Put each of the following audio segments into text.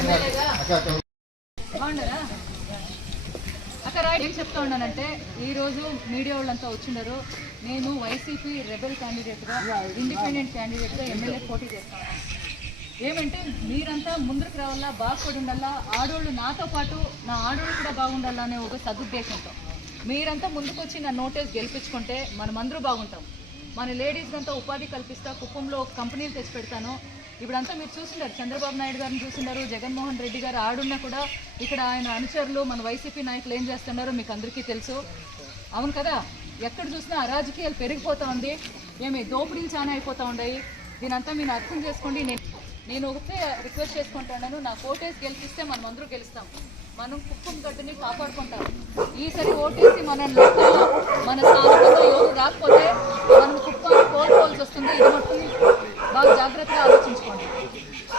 ఎమ్మెల్యేగా అక్క అక్క ఏం చెప్తా ఉన్నానంటే ఈరోజు మీడియా వాళ్ళంతా వచ్చిండరు. నేను వైసీపీ రెబెల్ క్యాండిడేట్గా ఇండిపెండెంట్ క్యాండిడేట్గా ఎమ్మెల్యే పోటీ చేస్తాను. ఏమంటే మీరంతా ముందుకు రావాలా బాగుపడి ఉండాలా ఆడోళ్ళు నాతో పాటు నా ఆడోళ్ళు కూడా బాగుండాలా అనే ఒక సదుద్దేశంతో. మీరంతా ముందుకు వచ్చి నా నోటీస్ గెలిపించుకుంటే మనమందరూ బాగుంటాం. మన లేడీస్ అంతా ఉపాధి కల్పిస్తా కుప్పంలో ఒక కంపెనీలు తెచ్చి పెడతాను ఇప్పుడంతా మీరు చూస్తున్నారు చంద్రబాబు నాయుడు గారిని చూసిండారు జగన్మోహన్ రెడ్డి గారు ఆడున్నా కూడా ఇక్కడ ఆయన అనుచరులు మన వైసీపీ నాయకులు ఏం చేస్తున్నారో మీకు అందరికీ తెలుసు. అవును కదా? ఎక్కడ చూసినా అరాజకీయాలు పెరిగిపోతూ ఉంది ఏమి దోపిడీలు చాలా అయిపోతూ ఉన్నాయి. దీనంతా మీరు అర్థం చేసుకోండి. నేను నేను ఒకటే రిక్వెస్ట్ చేసుకుంటున్నాను నా ఓటేసి గెలిపిస్తే మనం అందరూ గెలుస్తాం. మనం కుప్పం గట్టుని కాపాడుకుంటాం. ఈసారి ఓటేసి మన మన స్థానికంగా ఎవరు రాకపోతే మనం కుప్పాన్ని కోల్పోవాల్సి వస్తుంది. ఇది మట్టుకు జాగ్రత్తగా ఆలోచించుకోండి.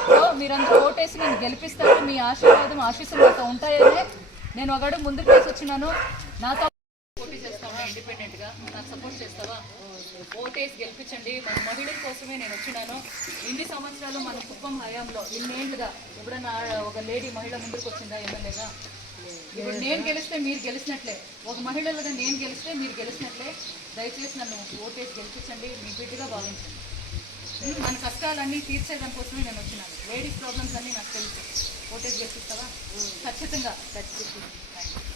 సో మీరందరూ ఓటేసి నేను గెలిపిస్తారు మీ ఆశీర్వాదం ఆశీస్సులు నాతో ఉంటాయనే నేను ఒకడు ముందుకు వేసి వచ్చినాను నాతో పోటీ చేస్తావా? ఇండిపెండెంట్గా నాకు సపోర్ట్ చేస్తావా? ఓటేసి గెలిపించండి. మన మహిళల కోసమే నేను వచ్చినాను. ఇన్ని సంవత్సరాలు మన కుప్పం హయాంలో ఇన్నేళ్ళుగా ఎప్పుడన్నా ఒక లేడీ మహిళ ముందుకు వచ్చిందా ఎమ్మెల్యేగా? ఇప్పుడు నేను గెలిస్తే మీరు గెలిచినట్లే. ఒక మహిళలుగా నేను గెలిస్తే మీరు గెలిచినట్లే. దయచేసి నన్ను ఓటేసి గెలిపించండి. మీ బిడ్డగా భావించండి. మన కష్టాలన్నీ తీర్చేదాని కోసమే నేను వచ్చినాను. లేడీస్ ప్రాబ్లమ్స్ అన్నీ నాకు తెలుసు. ఓటేసి గెలిపిస్తావా ఖచ్చితంగా. ఖచ్చితంగా థ్యాంక్ యూ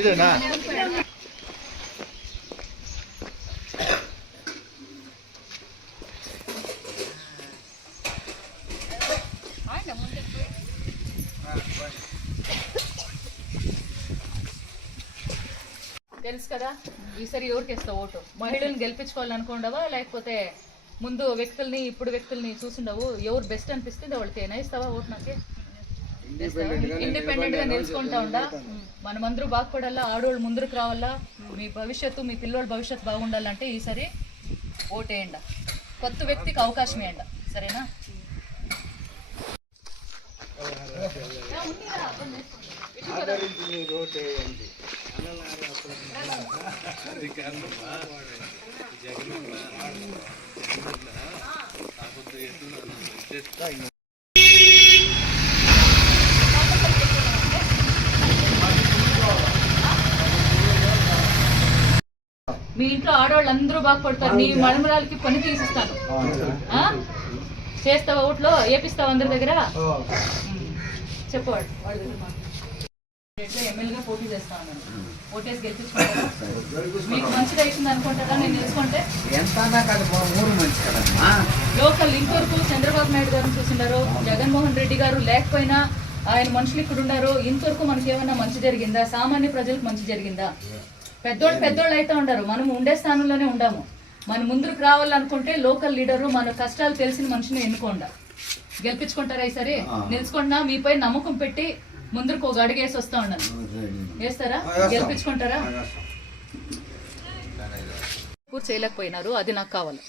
ఇదేనా ఆయన ముందుకు పోయి. తెలుసు కదా? ఈసారి ఎవరికి ఇస్తావు ఓటు? మహిళలను గెలిపించుకోవాలనుకుండవా? లేకపోతే ముందు వ్యక్తుల్ని ఇప్పుడు వ్యక్తుల్ని చూసుండవు? ఎవరు బెస్ట్ అనిపిస్తుంది వాళ్ళకి. ఇస్తావా ఓటు నాకే? ఇండిపెండెంట్గా నిలుచుకుంటా ఉండా? మనమందరూ బాగుపడాలా? ఆడవాళ్ళు ముందుకు రావాలా? మీ భవిష్యత్తు మీ పిల్లోళ్ళ భవిష్యత్తు బాగుండాలంటే ఈసారి ఓటేయండి. కొత్త వ్యక్తికి అవకాశం ఇవ్వండి సరేనా? మీ ఇంట్లో ఆడవాళ్ళు అందరూ బాగుపడతారు నీ మణమరాలకి పని తీసిస్తాను? చేస్తావా ఓట్లో ఏపిస్తావా అందరి దగ్గర? ఉమ్. చెప్పు వాడు. వాడి దగ్గర ఎమ్మెల్యేగా పోటీ చేస్తా ఉన్నాను. ఓటేసి గెలిపించుకుంటారా మీకు అవుతుంది అనుకుంటారా నేను తెలుసుకుంటే. ఎంత లోకల్ ఇంతవరకు చంద్రబాబు నాయుడు గారిని చూసినారు జగన్మోహన్ రెడ్డి గారు లేకపోయినా ఆయన మనుషులు ఇక్కడ ఉన్నారు ఇంతవరకు మనకి ఏమన్నా మంచి జరిగిందా? సామాన్య ప్రజలకు మంచి జరిగిందా? పెద్దోళ్ళు పెద్దోళ్ళు అయితే ఉండరు. మనం ఉండే స్థానంలోనే ఉండాము. మనం ముందుకు రావాలనుకుంటే లోకల్ లీడరు మన కష్టాలు తెలిసిన మనిషిని ఎన్నుకోండా. గెలిపించుకుంటారా ఈసారి? నిలుచుకున్నా మీపై నమ్మకం పెట్టి ముందుకు ఒక అడుగేసి వస్తా ఉన్నాను వేస్తారా? గెలిపించుకుంటారా? పూర్తి చేయలేకపోయినారు అది నాకు కావాలి.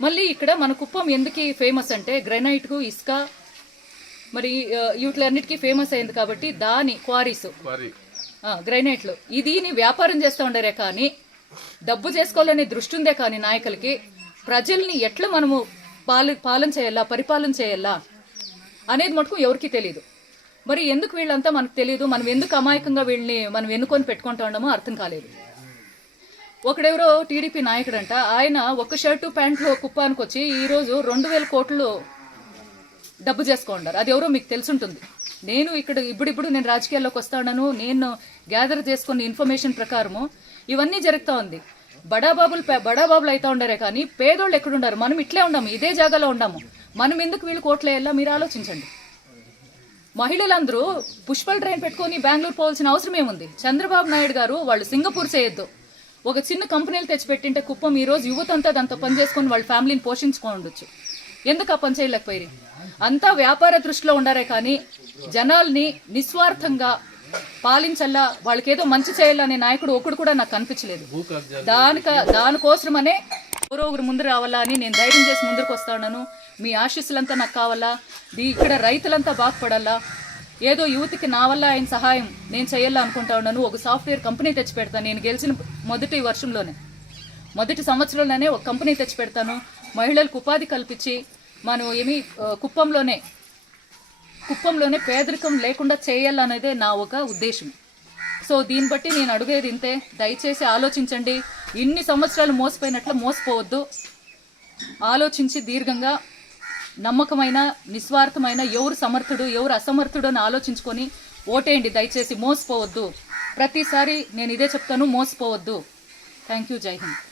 మళ్ళీ ఇక్కడ మన కుప్పం ఎందుకు ఫేమస్ అంటే గ్రెనైట్ ఇసుక మరి వీటిలన్నిటికీ ఫేమస్ అయింది కాబట్టి దాని క్వారీస్ గ్రైనైట్లు ఇదిని వ్యాపారం చేస్తూ ఉండరే కానీ డబ్బు చేసుకోవాలనే దృష్టి ఉందే కానీ నాయకులకి ప్రజల్ని ఎట్లా మనము పాలు పాలన చేయాలా పరిపాలన చేయాలా అనేది మటుకు ఎవరికి తెలియదు మరి ఎందుకు వీళ్ళంతా మనకు తెలియదు మనం ఎందుకు అమాయకంగా వీళ్ళని మనం ఎన్నుకొని పెట్టుకుంటా ఉండమో అర్థం కాలేదు. ఒకడెవరో టీడీపీ నాయకుడంట. ఆయన ఒక షర్టు ప్యాంట్లు కుప్పానికి వచ్చి ఈరోజు రెండు వేల కోట్లు డబ్బు చేసుకోండారు అది ఎవరో మీకు తెలుసుంటుంది. నేను ఇక్కడ ఇప్పుడిప్పుడు నేను రాజకీయాల్లోకి వస్తాను నేను గ్యాదర్ చేసుకున్న ఇన్ఫర్మేషన్ ప్రకారము ఇవన్నీ జరుగుతూ ఉంది. బడాబాబులు బడాబాబులు అవుతా ఉండరే కానీ పేదోళ్ళు ఎక్కడుండారు మనం ఇట్లే ఉండాము. ఇదే జాగాలో ఉండాము. మనం ఎందుకు వీళ్ళు కోట్లు వేయాలా? మీరు ఆలోచించండి. మహిళలందరూ పుష్పల్ ట్రైన్ పెట్టుకొని బెంగళూరు పోవాల్సిన అవసరం ఏముంది? చంద్రబాబు నాయుడు గారు వాళ్ళు సింగపూర్ చేయొద్దు. ఒక చిన్న కంపెనీలు తెచ్చిపెట్టింటే కుప్పం ఈ రోజు యువత అంతా దాంతో పని చేసుకొని వాళ్ళ ఫ్యామిలీని పోషించుకోండొచ్చు ఎందుకు ఆ పని చేయలేకపోయి అంతా వ్యాపార దృష్టిలో ఉండారే కానీ జనాల్ని నిస్వార్థంగా పాలించల్లా వాళ్ళకి ఏదో మంచి చేయాలనే నాయకుడు ఒకడు కూడా నాకు కనిపించలేదు. దానిక దానికోసమనే ఎవరో ఒకరు ముందు రావాలా అని నేను ధైర్యం చేసి ముందుకు వస్తా ఉన్నాను. మీ ఆశీస్సులంతా నాకు కావాలా? దీ- ఇక్కడ రైతులంతా బాగుపడాలా ఏదో యూత్కి నా వల్ల ఆయన సహాయం నేను చేయాలా అనుకుంటా ఉన్నాను. ఒక సాఫ్ట్వేర్ కంపెనీ తెచ్చి పెడతాను నేను గెలిచిన మొదటి వర్షంలోనే. మొదటి సంవత్సరంలోనే ఒక కంపెనీ తెచ్చి పెడతాను. మహిళలకు ఉపాధి కల్పించి మనం ఏమి కుప్పంలోనే కుప్పంలోనే పేదరికం లేకుండా చేయాలనేదే నా ఒక ఉద్దేశం. సో దీన్ని బట్టి నేను అడిగేది ఇంతే. దయచేసి ఆలోచించండి. ఇన్ని సంవత్సరాలు మోసపోయినట్లు మోసపోవద్దు. ఆలోచించి దీర్ఘంగా నమ్మకమైన నిస్వార్థమైన ఎవరు సమర్థుడు ఎవరు అసమర్థుడు అని ఆలోచించుకొని ఓటేయండి. దయచేసి మోసపోవద్దు. ప్రతిసారి నేను ఇదే చెప్తాను మోసపోవద్దు. థ్యాంక్ యూ జై హింద్